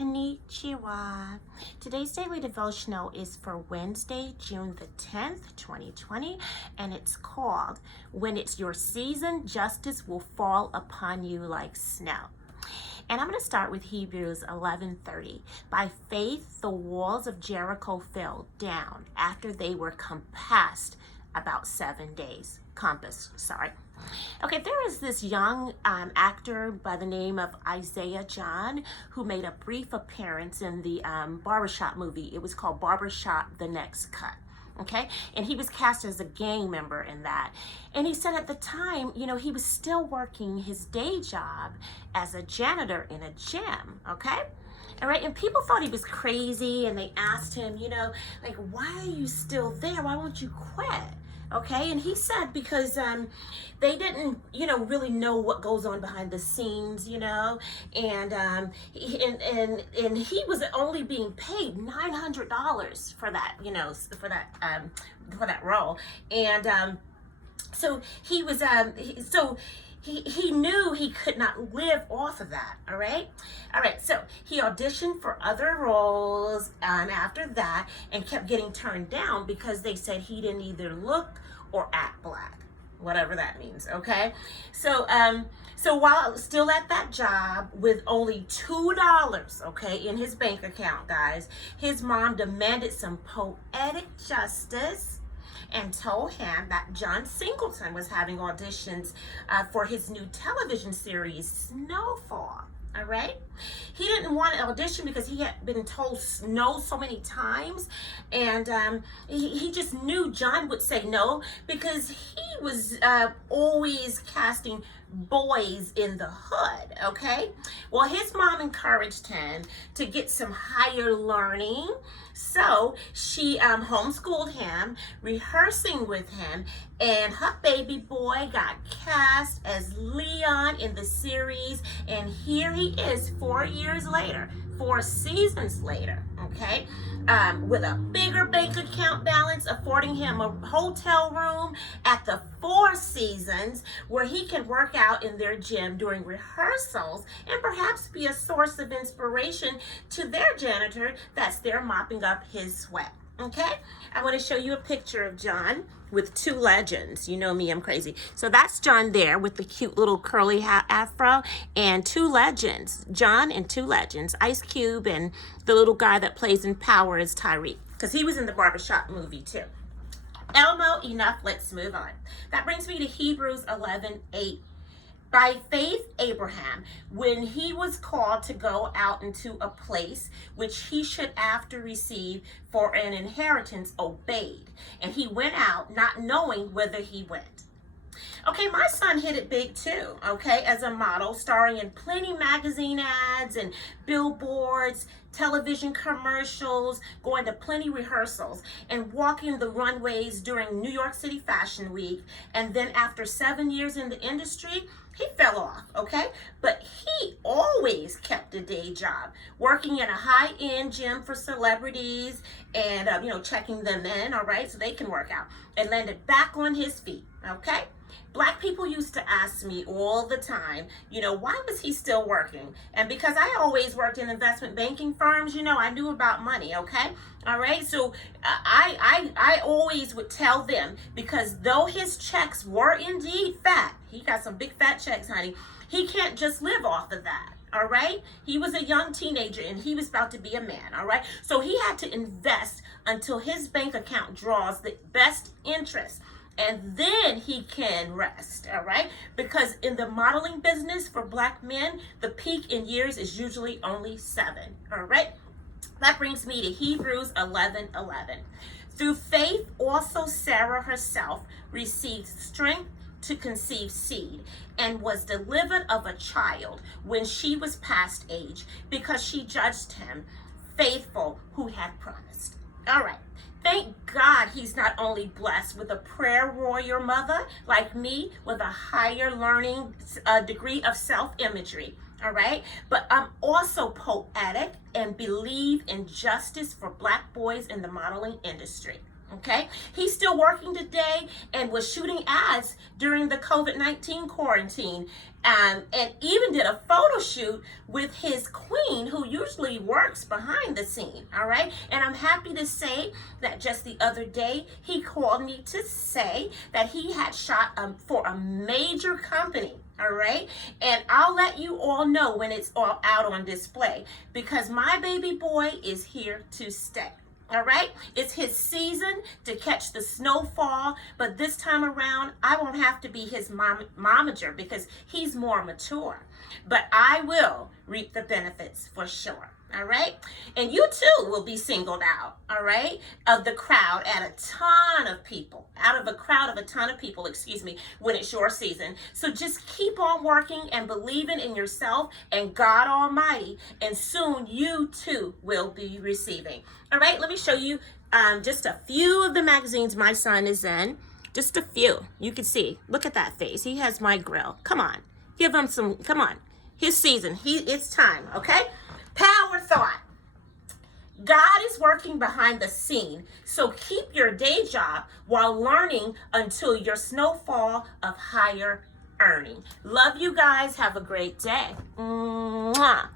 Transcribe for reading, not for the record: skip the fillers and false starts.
Konnichiwa. Today's daily devotional is for Wednesday, June the 10th, 2020, and it's called When It's Your Season, Justice Will Fall Upon You Like Snow. And I'm going to start with Hebrews 11:30. By faith, the walls of Jericho fell down after they were compassed about 7 days. Okay, there is this young actor by the name of Isaiah John who made a brief appearance in the Barbershop movie. It was called Barbershop: The Next Cut. Okay, and he was cast as a gang member in that. And he said at the time, he was still working his day job as a janitor in a gym. Okay. All right, and people thought he was crazy, and they asked him, like, why are you still there? Why won't you quit? Okay, and he said because they didn't, really know what goes on behind the scenes, and he was only being paid $900 for that, for that role, and so he was he knew he could not live off of that. All right, so he auditioned for other roles after that and kept getting turned down because they said he didn't either look or act black, whatever that means. Okay, so while still at that job with only $2, okay, in his bank account, guys, his mom demanded some poetic justice and told him that John Singleton was having auditions for his new television series, Snowfall. All right, he didn't want to audition because he had been told no so many times, and he just knew John would say no because he was always casting boys in the hood. Okay, well, his mom encouraged him to get some higher learning, so she homeschooled him, rehearsing with him, and her baby boy got cast as Leon in the series, and here he is 4 years later, 4 seasons later, okay, with a bigger bank account balance, affording him a hotel room at the Four Seasons where he can work out in their gym during rehearsals and perhaps be a source of inspiration to their janitor that's there mopping up his sweat. Okay, I want to show you a picture of John with 2 legends. You know me, I'm crazy. So that's John there with the cute little curly afro, and 2 legends, John and 2 legends, Ice Cube and the little guy that plays in Power is Tyreek, because he was in the Barbershop movie too. Elmo, enough, let's move on. That brings me to Hebrews 11:8. By faith, Abraham, when he was called to go out into a place which he should after receive for an inheritance, obeyed. And he went out not knowing whither he went. Okay, my son hit it big too, okay, as a model, starring in plenty magazine ads and billboards, television commercials, going to plenty rehearsals, and walking the runways during New York City Fashion Week. And then after 7 years in the industry, he fell off, okay? But he always kept a day job, working in a high-end gym for celebrities and, checking them in, all right, so they can work out, and landed back on his feet, okay? Black people used to ask me all the time, why was he still working? And because I always worked in investment banking firms, I knew about money, okay? All right, so I always would tell them, because though his checks were indeed fat, he got some big fat checks, honey, he can't just live off of that. All right, he was a young teenager and he was about to be a man. All right, so he had to invest until his bank account draws the best interest, and then he can rest. All right, because in the modeling business for Black men, the peak in years is usually only 7. All right, that brings me to Hebrews 11:11. Through faith also Sarah herself received strength to conceive seed, and was delivered of a child when she was past age, because she judged him faithful who had promised. All right, thank God he's not only blessed with a prayer warrior mother like me with a higher learning degree of self-imagery, all right, but I'm also poetic and believe in justice for Black boys in the modeling industry. Okay, he's still working today and was shooting ads during the COVID-19 quarantine, and even did a photo shoot with his queen, who usually works behind the scene. All right, and I'm happy to say that just the other day he called me to say that he had shot for a major company. All right, and I'll let you all know when it's all out on display, because my baby boy is here to stay. All right, it's his season to catch the snowfall, but this time around, I won't have to be his momager because he's more mature. But I will reap the benefits for sure. All right, and you too will be singled out. All right, of the crowd at a ton of people, out of a crowd of a ton of people, excuse me, when it's your season. So just keep on working and believing in yourself and God Almighty, and soon you too will be receiving. All right, let me show you just a few of the magazines my son is in. Just a few. You can see. Look at that face. He has my grill. Come on, give him some. Come on, his season. It's time. Okay. Power thought. God is working behind the scene, so keep your day job while learning until your snowfall of higher earning. Love you guys. Have a great day. Mwah.